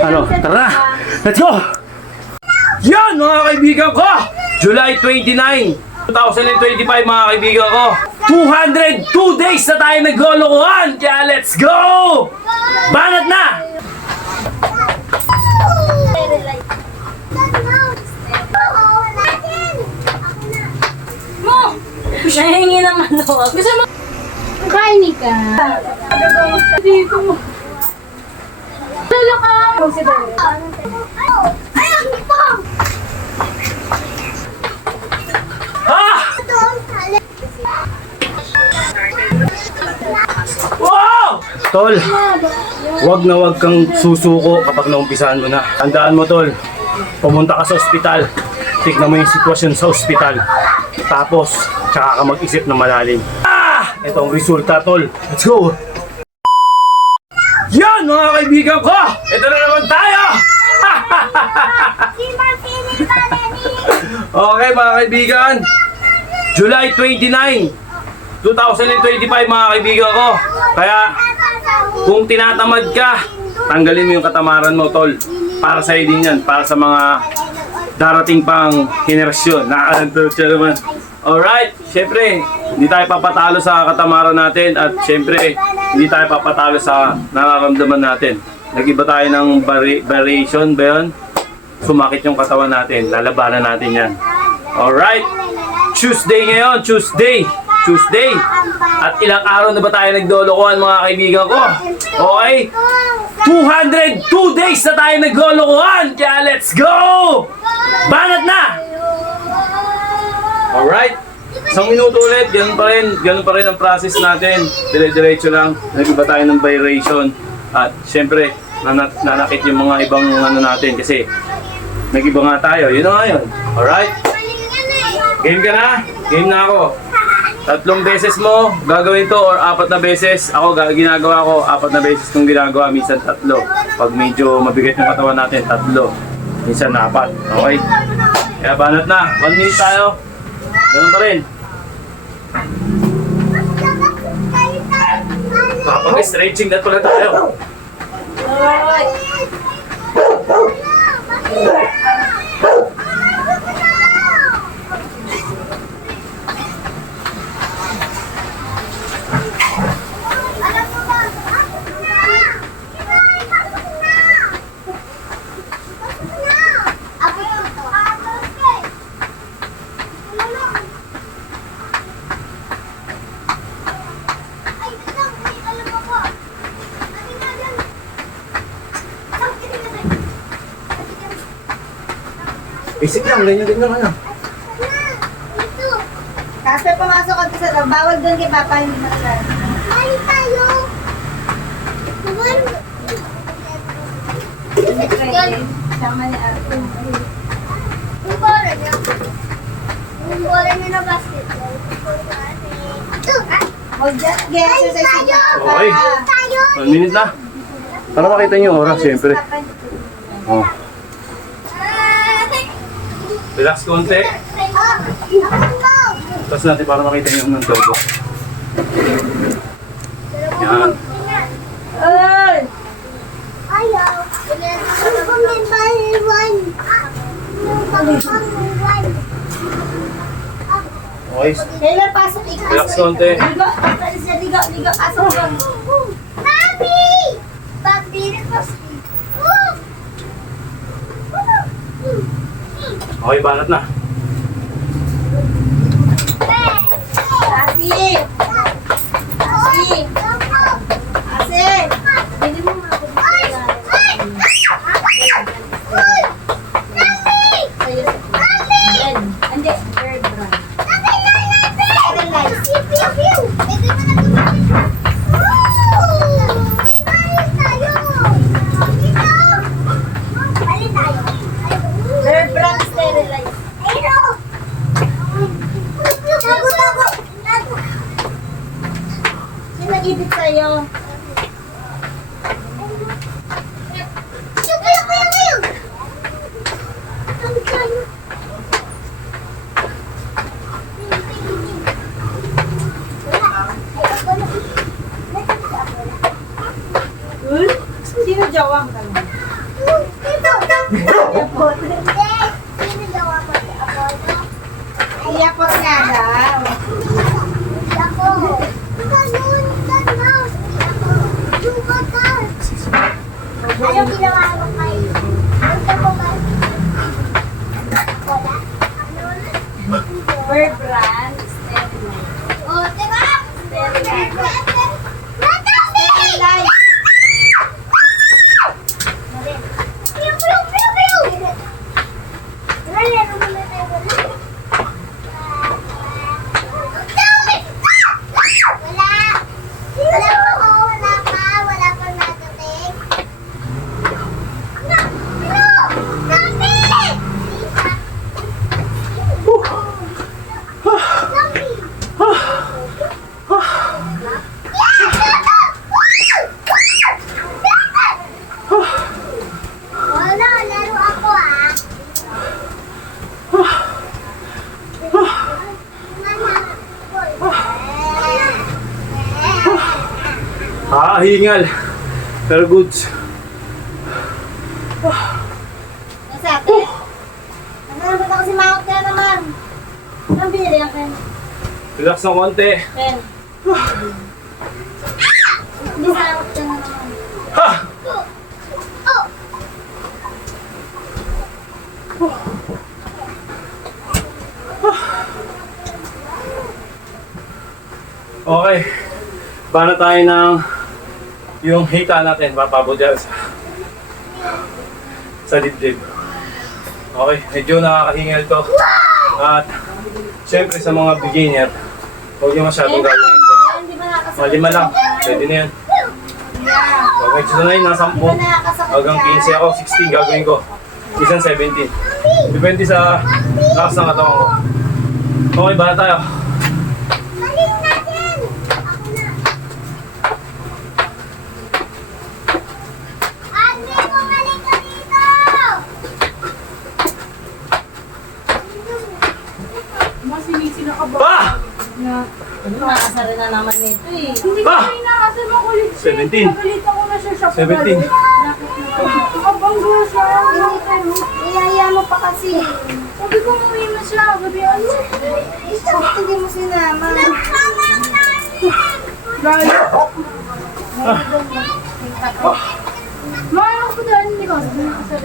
Ano, tara! Let's go! Yan mga kaibigan ko! July 29, 2025 mga kaibigan ko. 202 days na tayo naglolokohan! Kaya let's go! Banat na! Mo! Nahingi naman ako. Gusto mo? Kain ka. Dito mo. Lalo ka. Ha? Wow! Tol, wag na wag kang susuko kapag naumpisahan mo na. Tandaan mo, Tol, pumunta ka sa ospital, tignan mo yung sitwasyon sa ospital. Tapos, tsaka ka mag-isip ng malalim. Ito ang resulta, Tol. Let's go! Yan mga kaibigan ko! Ito na naman tayo! Okay mga kaibigan, July 29, 2025 mga kaibigan ko. Kaya kung tinatamad ka, tanggalin mo yung katamaran mo, Tol. Para sa din yan, para sa mga darating pang henerasyon. Nakaka-encourage naman. Alright, syempre, hindi tayo papatalo sa katamaran natin at syempre, hindi tayo papatalo sa nararamdaman natin. Nag-iba tayo ng variation ba yun? Sumakit yung katawan natin, lalabanan natin yan. Alright, Tuesday ngayon, Tuesday. At ilang araw na ba tayo nagdolokohan mga kaibigan ko? Okay? 202 days na tayo nagdolokohan! Kaya let's go! Banat na! Alright? Isang minuto ulit, ganun pa rin ang process natin. Dire-diretso lang, nag-iba tayo ng variation. At syempre, nanakit yung mga ibang ano natin kasi nag-iba nga tayo, yun na nga yun. Alright? Game ka na? Game na ako. 3 beses mo gagawin to or 4 na beses. Ako ginagawa ko 4 na beses kung ginagawa, minsan 3. Pag medyo mabigat yung katawan natin, 3. Minsan 4. Okay? Kaya banat na. 1 minute tayo. Ganun pa rin. Kapag-stretching na pala tayo. Basic lang, ganyan ano. Kasi pumasok ka sa loob, bawal doon kay Papa hindi masalan. Ay, tayo! Sama ni Arto. Yung bola niya. Yung bola niya na basketball. Mag-exercise ka. Okay. 1 minute na. Para makita niyo yung oras, siyempre. Oh. Relax konti. Tapos natin para makita niyo yung todo. Yan. Ay! Ayaw. Okay. Taylor, pasok ikaw. Relax konti. Liga, pasok ka. Papi! Papi, papi. Okay, banat na. Asi! Asi! Asi! Hindi mo makakulit. Hindi, third round. Third round sterilize. Sino nag-ibig sa'yo? Good? Jawang ka lang. Iyapot. Sino gawa mo? Ako, no? Iyapot nga daw. Ako. Ganun, ganun. Ako. Anong ginawa mo kayo? Punta ko ba? Wala? Per brand, Sterling. Oh, diba? Dahil. Pew, pew, pew, pew! Laro mo na tayo. Wala. Wala pa, wala pa. Wala pa nadating. No! No! Sabi! Wala, laro ako ah. Hingal. Pero goods. Nasa atin. Nagkakaroon ako si Mount na naman. Anong binili ang pen? Relax ng konti. Pen. Hindi sa Mount na naman. Ha! Okay. Bana tayo ng yung hika natin, papabot yan sa dibdib. Okay, medyo nakakahingal to. At syempre sa mga beginner, huwag nyo masyadong gagawin ito. Hindi ba nakakasakit? Mga 5 lang, pwede na yan. Pag may sanay na 10, hanggang 15 ako, 16 gagawin ko. Minsan 17. Depende sa lakas ng katawan ko. Okay, bana tayo. Balik natin! Ako na. Ate, bumalik ka dito! Mas sinisina ka ba? Pa! Nakakasara na naman nito eh. Hindi Pa! ka inakasal mo kulit siya. 17. Napalitan ko na siya siya. 17. Nakabanggo siya. Iyaya mo pa kasi. Sabi ko umuwi na siya. Sabi ko, Hindi mo sinama. Dahil. Mga ako dahil hindi ko. Sabi nakasal.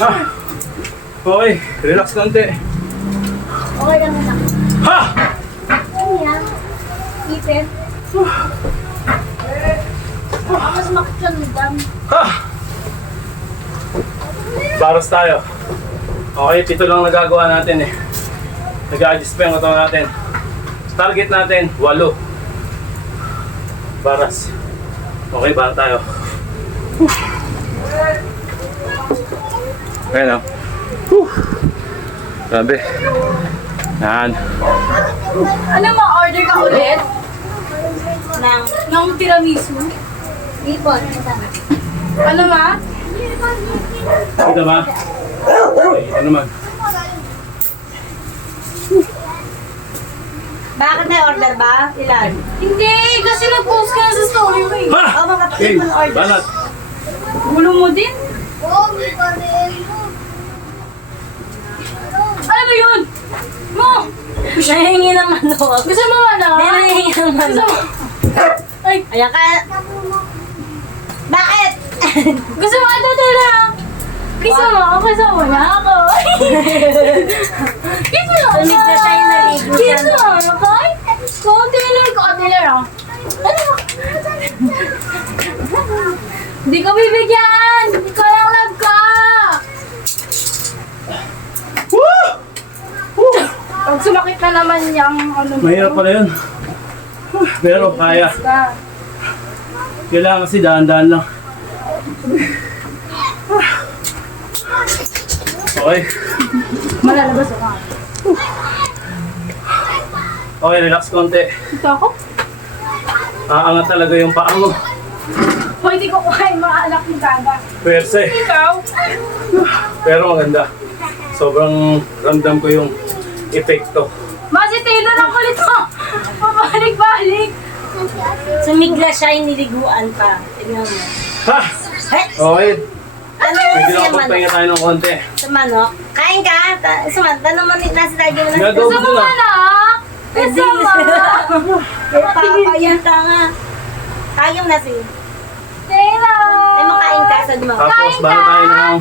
Ha! Okay, relax konti. Okay lang na. Ha! Ano yan? Ipin? Mas makikandam. Ha! Baros tayo. Okay, 7 lang nagagawa natin eh. Nag-adjust pa yung katawan natin. Target natin, 8. Baras. Okay, bara tayo. Okay na. Grabe. Yan. Ano mo, order ka ulit? Ng tiramisu? Ipon. Ano ma? Kita ba? Okay, kita naman. Bakit may order ba? Ilan? Hindi, kasi nag-post ka na sa story mo eh. Ha! Oh, mga Okay, people order. banat. Gulo mo din? Oh, may baril. Ano ba yun? Mo! Nahingi ng manok. Gusto mo ano? Hindi nahingi ng Gusto manok. mo? Ay, Ayan ka. Bakit? gusto mo ito lang? Gusto mo? Gusto mo na ako? Gusto mo? Sulit na siya yung naligo siya. Gusto mo? Okay? Konti lang ah. Ano? Hindi ko bibigyan! Ikaw lang love ka! Woo! Woo! Pag sumakit na naman yung ano mo. Mahirap pala yun. Pero kaya. Ka. Kailangan kasi dahan-dahan lang. Okay. Malalabas ako. Okay, relax konti. Ito ako? Aangat talaga yung paa mo. Hoy, di ko kuhain mga anak ni Gaga. Pwersa eh. Ikaw? Pero maganda. Sobrang ramdam ko yung epekto. Masi Taylor ang kulit mo! Pabalik-balik! Sumigla siya, iniliguan pa. Tignan mo. Ha! Okay. Ano Medyo yung manok? nakapagpahinga tayo ng konti. Sa manok? Kain ka? Tanong mo nasa lagi mo na. Nga daw Gusto mo doon ah. anak? Gusto mo? Papa, yung tanga. Kayong na si. Taylor! Ay, makain ka sa mo. Tapos bahala tayo ng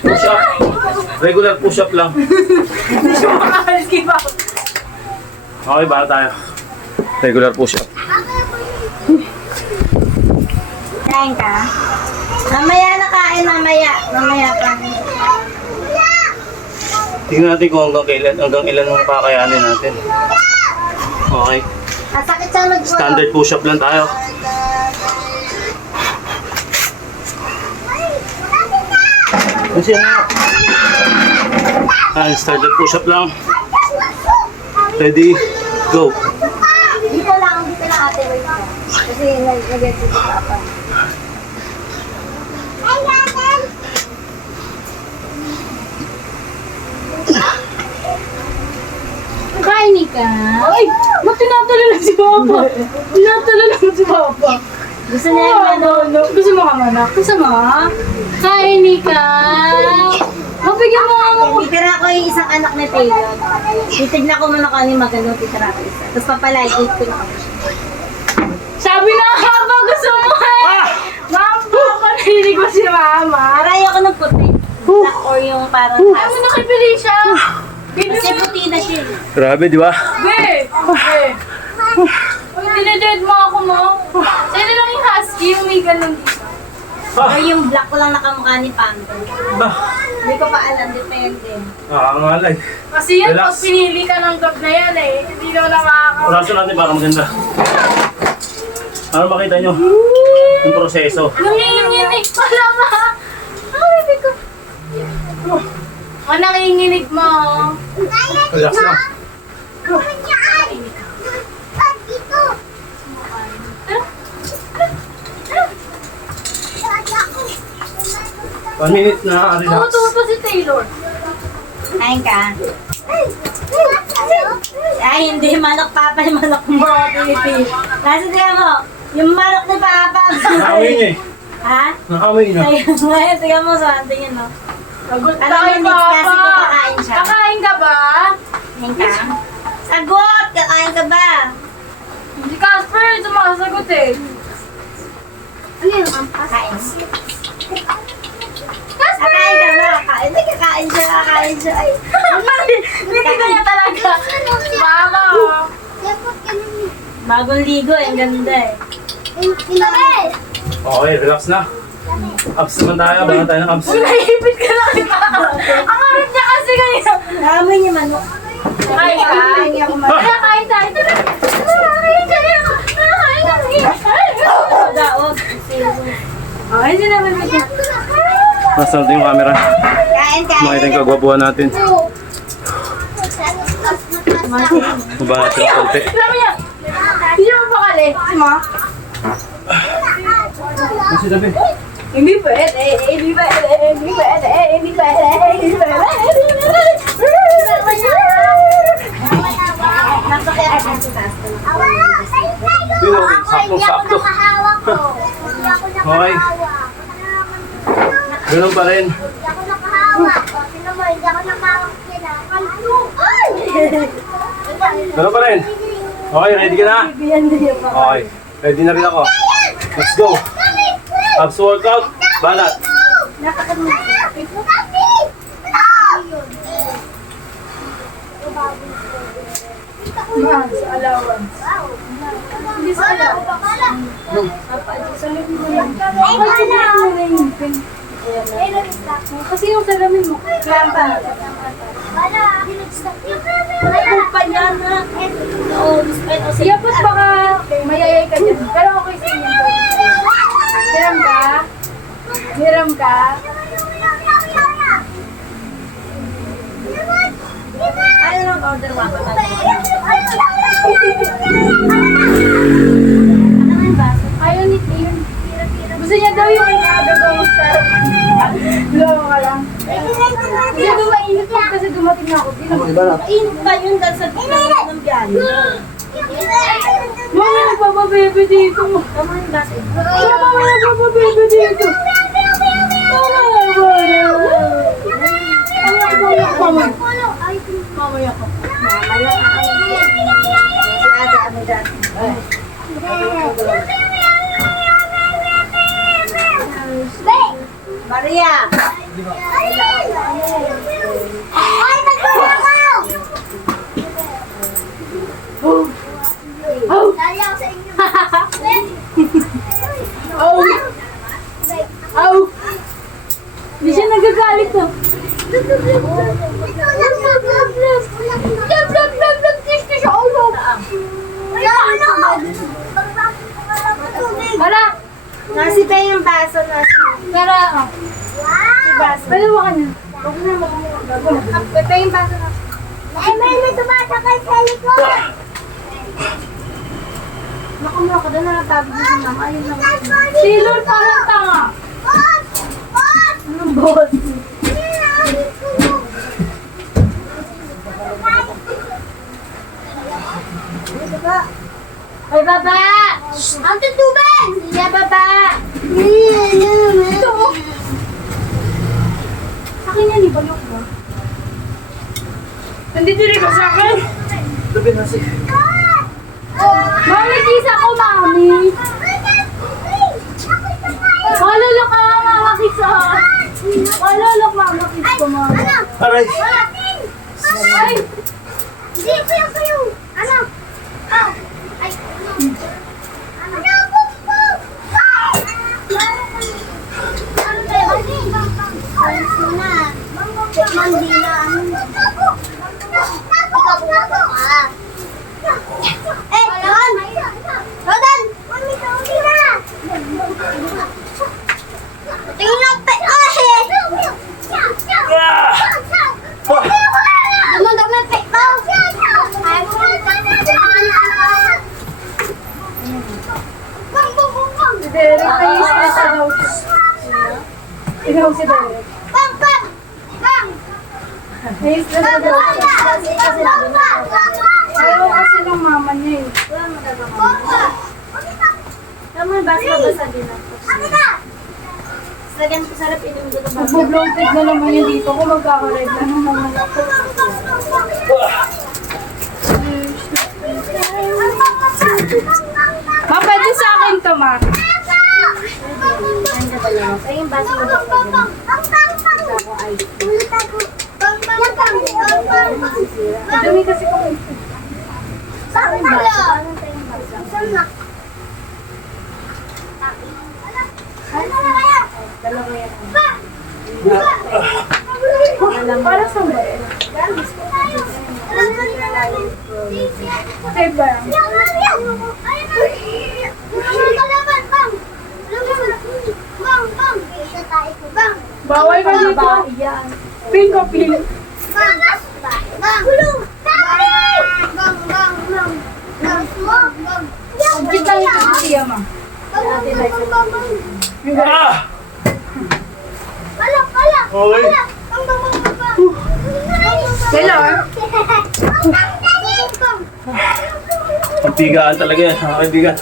push-up. Regular push-up lang. Okay, bahala tayo. Regular push-up. Kain ka? Mamaya na kain, mamaya. Mamaya pa. Tingnan natin kung hanggang ilan ang kakayanin natin. Okay. Masakit siya mag- Standard push-up lang tayo. Kasi standard push-up lang. Ready, go. Dito lang ate. Wait lang. Kasi nag-get si Papa. Kain ka? Ay! Ba't tinatalo lang si Papa? Tinatalo lang si Papa. Gusto niya yung ano. Gusto mo ka manak? Gusto mo? Kain ka? Mabigyan mo ako. Titira ko yung isang anak ni Taylor. Titignan ko muna kung ano yung magandang titira ko isa. Tapos papalagay ko na. Sabi na nga ba gusto mo eh? Mama, narinig mo si Mama. Para ayoko ng puti. Black or yung parang Ay, mo nakipili siya. Kasi puti na siya. Grabe, di ba? Be! Be! Uy, dineded mo ako mo. Sino lang yung husky, yung may ganun dito. Or yung black ko lang nakamukha ni Panther. Ah, Hindi ko pa alam, depende. nakakangalay. Kasi yan, Relax. pag pinili ka ng dog na yan eh, hindi daw nakaka... Oraso natin para maganda. Para makita nyo yung proseso. Nanginginig pala ma! Ay, hindi ko... nanginginig mo. Relax lang. Dito. 1 minute na, relax. Tuto si Taylor. Kain ka. Ay, hindi. Manok Papa, yung manok mo. Kasi tingnan mo, yung manok ni Papa. Nakamoy niya eh. Ha? Nakamoy niya. Tingnan mo sa tingin, no? Sagot Alam tayo, mo, next kasi Papa. kakain siya. Kakain ka ba? Kain ka? Sagot! Kakain ka ba? Si Casper, sumasagot eh. Ano yung ampas? Kakain. Kakain ka ba? Kakain. Hindi, kakain siya. Kakain siya. Ay. Hindi ka niya talaga. Mama. Dapat ganun. Bagong ligo. Ang ganda eh. Tabi! Okay, relax na. Abs naman tayo, bago tayo ng abs. Naipit ka lang ni Mama. Ang harap niya kasi kanina. Naamoy niya manok. Kain ka? Kain ako manok. Kaya kain tayo. Tara. Kain tayo. Kain tayo. Daog. Okay, hindi naman ito. Nasa natin yung camera. Kain, kain. Makita yung kagwapuhan natin. Baba natin ng konti. Sabi niya, hindi mo pakali. Si Ma? Kasi sabi. Hindi pwede, hindi pwede, hindi pwede, hindi pwede, hindi pwede, hindi pwede. Napakaya ka sa taas. Yun, okay. Saktong-sakto. Nakahawak ko. Hindi ako Okay. nakahawak. Ganun pa rin. Hindi ako nakahawak. O, sino mo, hindi ako nakahawak sila. Ay! Ganun pa rin. Okay, ready ka na? Okay. Ready na rin ako. Let's go. Abs workout. Banat. Ma, sa allowance. Hindi sa allowance. Kasi yung salamin mo. Kaya ba? Pa yan na. Yapot baka mayayay ka dyan. Pero okay sa inyo. Hiram ka? Hiram ka? Ano lang order mo ako? Ayaw ni Tim. Gusto niya daw yung agagawa sa Lawa ka lang. Hindi ba mainit lang kasi dumating na ako. Mainit pa yun dahil sa tingnan ng biyahe. Mama, nagpapabebe dito. Tama yung base. Nagpapabebe dyan. Maria! Ay, nagpapakaw! Dali ako sa inyo. Oh! Oh! Hindi siya nagagalit to. Para! Nasi pa yung baso na. Para! Oh. Pwede mo ka na. Pepe yung baso na. Ay, may tumasakay sa likod! Naku mo ako doon na natawag mo si mama. Ayun lang. Si Lord parang tanga. Anong boss? Ay, baba! Ang tutubig! Siya, baba! Ito oh. Sa akin yan, ibalok ba? Nandito rin ba sa akin? Sabi na si... Mami, kiss ako, mami. Malulok ka, mama, kiss ako. Malulok, mama, kiss ko, mama. Aray! Ay! Hindi, kuya. Ano? Oh. Ay, ano? Ano ba yun? Alis mo na. Tikman din na. Ikaw pumunta ka. Eh, Rodan! Rodan! Tingin lang pe... Ay! Dumundog na pe... Si Derek, ay stress na daw. Ikaw si Derek. Bang! Bang! Bang! Ay stress na daw. Ayaw kasi ng mama niya eh. Tama yung basa basagin na. Lagyan ko sarap inom dito ba? Magbo-bloated na naman yun dito kung magkakared na naman ako. Ma, pwede sa akin to, ma. Ay, yung basa mo basagin. Dumi kasi ko. Saan tayo? Saan na? Dalawa yan. Para sa ba? Diba? Bawal ka dito. Pink o pink? Kita ito si Tia, ma. Ah! Okay. Hello? Ang bigaan talaga yan, mga kaibigan.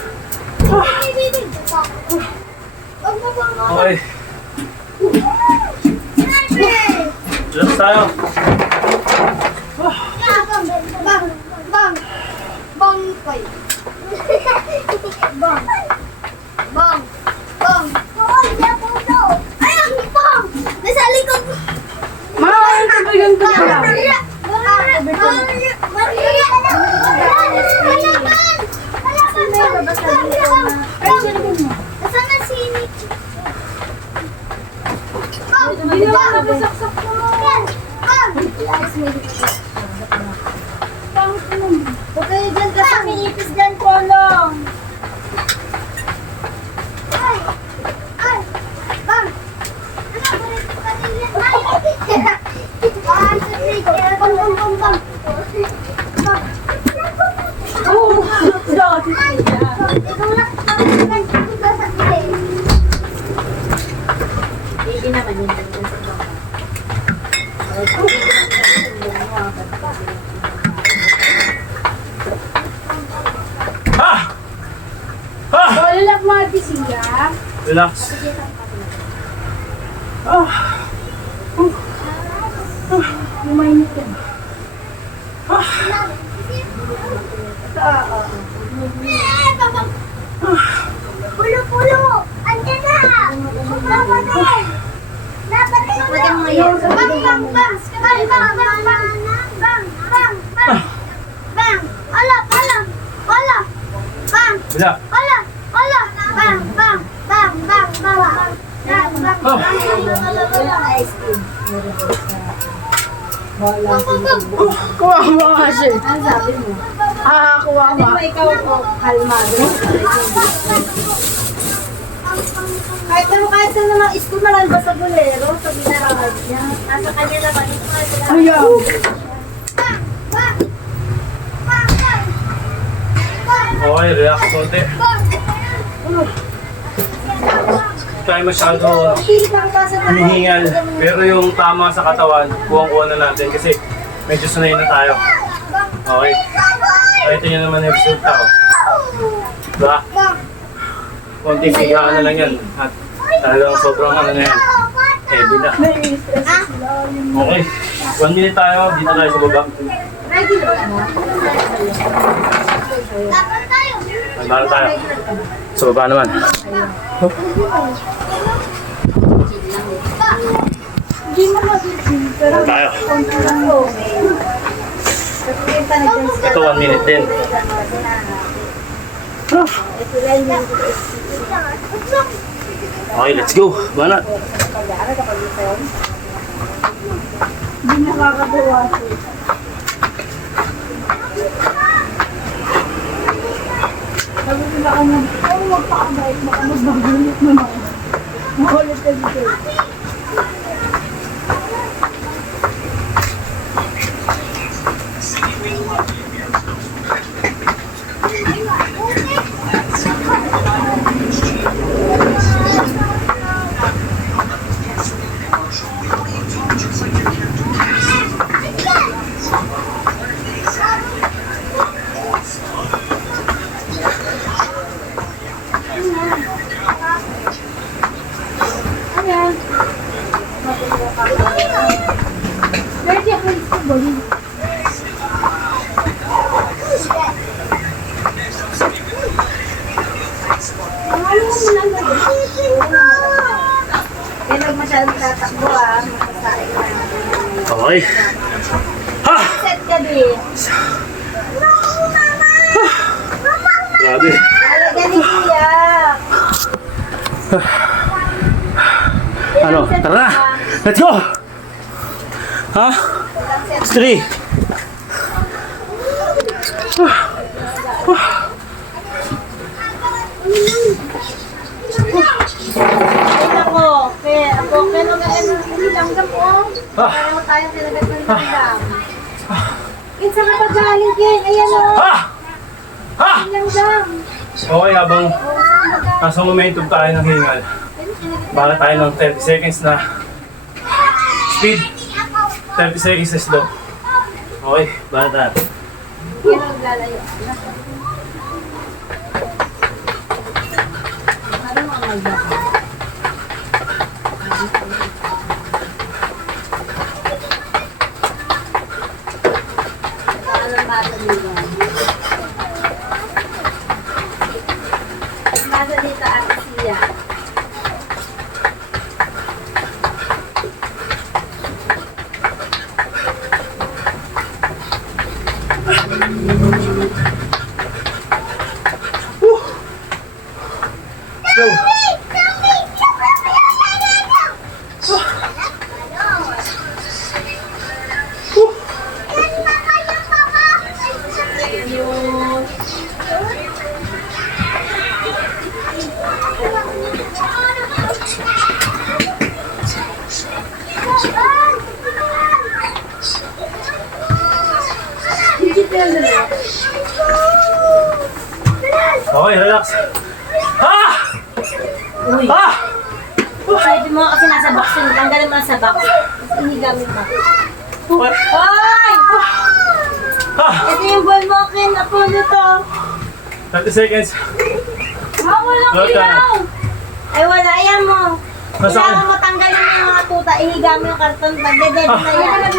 Okay. Relax tayo. Nasa likod. Ma, ang tabigan ko na. Hindi naman napasaksak ko. Pangit naman. Huwag kayo dyan kasi may ipis dyan, kolong. Ay! Ay! Bang! Ano? Kanina. Ay! Bang! Bang! Bang! Bang! Bang! Oh, sorry. Ikaw lang. Hindi naman yun. Ah! Ah! Wala lang mga siya. Relax. Ah! Lumainit yan. Bila. Ala! Ala! Bang! Bang! Bang! Bang! Bang! Bang! Bang! Bang! Oh. Ice cream. Kuha mo kasi. Ano sabi mo? Kuha mo. Ikaw ako, kalmado. Kahit na naman school, marami ba sa bolero? Sa binarangay niya. Nasa kanya naman. Ayaw. Okay, relax konti. Tayo masyado hinihingal. Pero yung tama sa katawan, kuha-kuha na natin kasi medyo sanay na tayo. Okay. Ito nyo naman yung resulta ko. Diba? Konting higaan na lang yan. At talagang sobrang ano na yan. Heavy na. Okay. 1 minute tayo. Dito tayo sa baba. Nagdara tayo. Sa baba naman. Hindi mo mabibig. Pero Tayo. konti lang mo. Ito 1 minute din. Okay, let's go. Banat. Hindi nakakabawas. Sabi nila ka na, magpakabait, baka magbagulit naman. Makulit ka dito. Ayan. Ready ako sa bali. Kaya huwag masyadong tatakbo makasain na. Okay. Ha! Set ka din. Grabe. Talaga ni Kuya. Ano? Tara na! Let's go! Ha? 3. Ako, kaya nilanggam po. Ah. Kaya tayong kinagat ng nilanggam. Kinsa ka pa galing, Ken? Ayan o. Ha! Ha! Nilanggam. Okay, habang nasa momentum tayo ng hingal, para tayo ng 30 seconds na speed, 30 seconds na slow. Okay, para tayo. Yan ang lalayo. Ano ang magdaka? Nasa dito Ate Sia. Go! Okay, relax. Ha! Uy. Ha! Pwede mo kasi nasa box yun. Tanggalin mo sa box. Inigamit mo. What? Hoy! Ha! Ito yung ball mo, Ken. Ako nito. 30 seconds. Walang Wala. ilaw. Ay, wala. Ayan mo. Nasaan? Kailangan mo tanggalin mo yung mga tuta. Ihiga mo yung karton. Pagdedede na yan.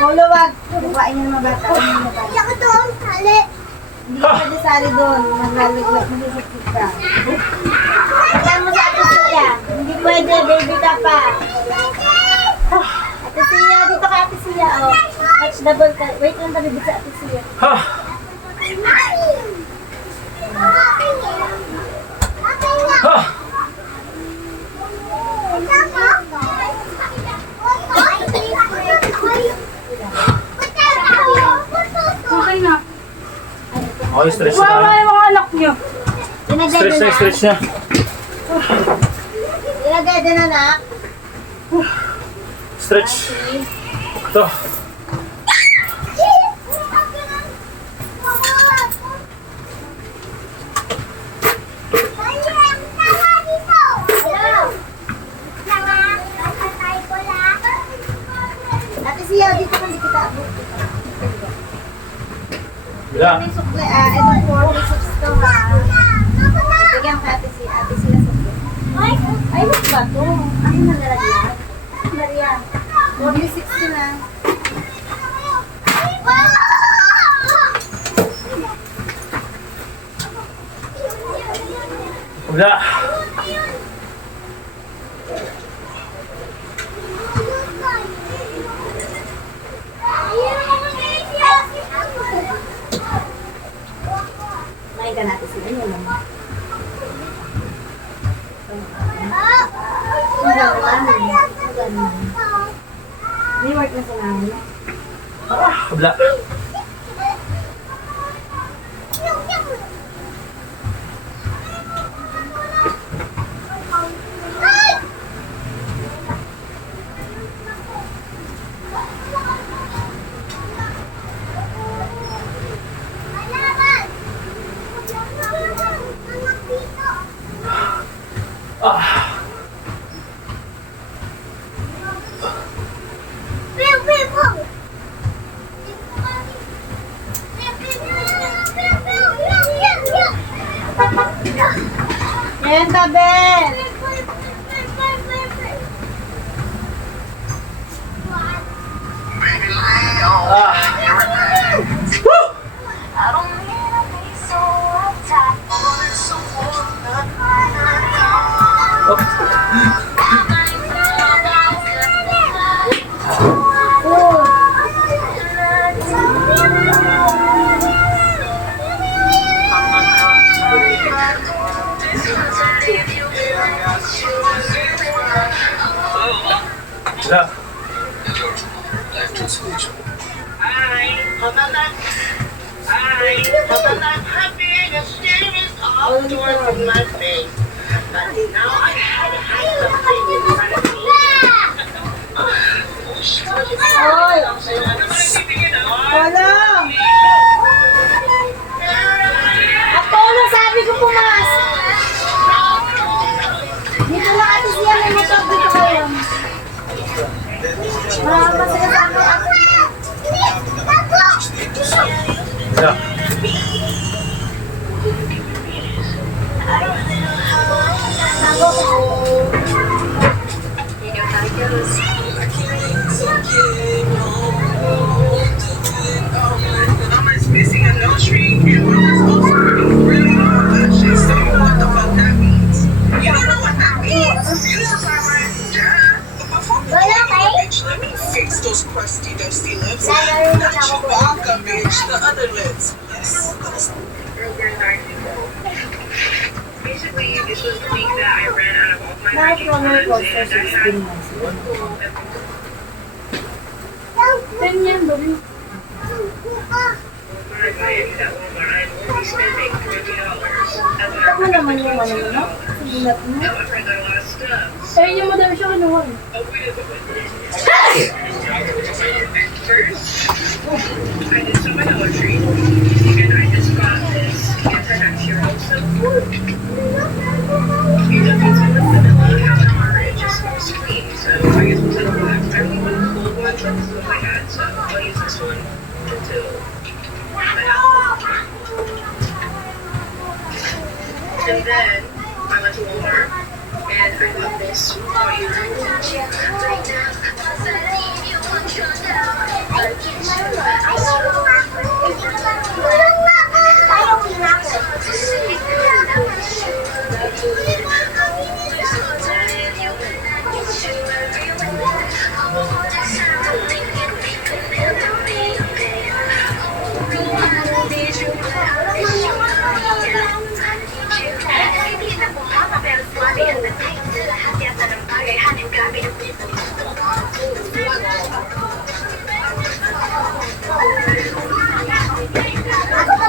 Huluwag. Bukain niyo mga bata. Ako doon. Hali. Hindi ka pwede sali doon. Maglalaglag. Masusukit ka. Pagkaan mo sa Ate Sia. Hindi pwede. Baby ka pa. Ate Sia. Dito ka Ate Sia. Touch double ka. Wait lang tabi sa Ate Sia. Ha! yung mga anak niyo? Stretch na, stretch na. Dinadede na, nak. Stretch. Ito. Ate siya, dito kan kita abot. Bila. May sukle, itong 46 to ha. Bigyan ka ate siya sukle. Ay, ano ba to? Ano na lalagyan? Maria. 46 na. Bila. Nakita natin sila yun naman. May work na sa namin. Bila. Ah. Yan, tabi! Ah. Woo! Bila. Hoy! Tulong! At tulong, sabi ko pumas! Dito lang ate siya, may motor dito kayo. Masakasama ate. Bila. Mama's missing a no tree and mama's also really on shit. So you know what the fuck that means? You don't know what that means? You know Mama, duh. But before we go, bitch, let me fix those crusty, dusty lips. Not Chewbacca, bitch. The other lips. Yes. Basically, this was the week that I ran out of all my Bakit hiking mo may plans poster and sa I had screen mo? one goal and Ganyan, baby. when I buy it at Walmart, I'm only spending $20. And when Ito mo I naman yung ano mo, no? Bulat mo. now my friend got a lot of stuff. Sabi niyo madami siya kinuha. eh. Oh, wait a minute. First, I did some by Dollar Tree, and I just got this antibacterial soap. It doesn't smell like vanilla, however, it just smells clean, so I guess we'll take that. I really want a cold one, so this is what I got, so I'll use this one until I have. And then I went to Walmart and I got this body Ako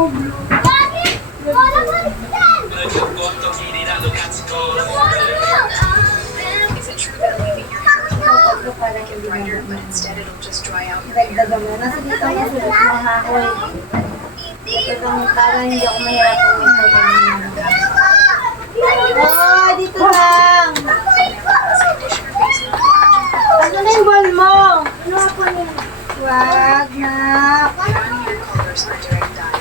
Bakit? Wala balik yan! Is it true that leaving your hair can get brighter, but instead it'll just dry out your hair? Dagdagan mo. Nasa dito ang sulit ng hahoy. Dagdagan para hindi ako mahirap pumunta. Oh, dito lang. Ano na yung ball mo? Ano ako niya? Wag na. Your hair colors are direct dye.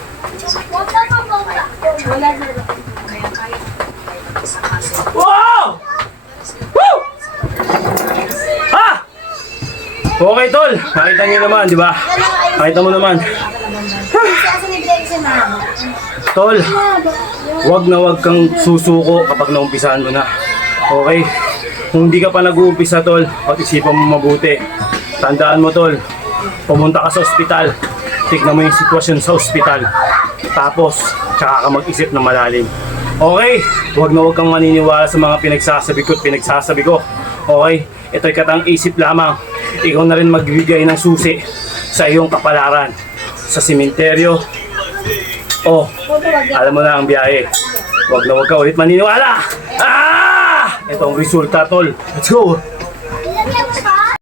Huwag ka mabangga. Wala na. Kaya kaya ng isang hassle. Wow! Woo! Ha! Okay, tol. Nakita niyo naman, di ba? Nakita mo naman. Kasi asan yung bilay si mama? Tol, wag na wag kang susuko kapag naumpisahan mo na. Okay? Kung hindi ka pa nag-uumpisa, tol, pag-isipan mo mabuti. Tandaan mo, tol, pumunta ka sa ospital. Tignan mo yung sitwasyon sa ospital. Tapos, tsaka ka mag-isip ng malalim. Okay? Wag na wag kang maniniwala sa mga pinagsasabi ko at pinagsasabi ko. Okay? Ito'y katang-isip lamang. Ikaw na rin magbibigay ng susi sa iyong kapalaran. Sa simenteryo. Oh, alam mo na ang biyahe. Wag na wag ka ulit maniniwala. Ah! Ito ang resulta, tol. Let's go!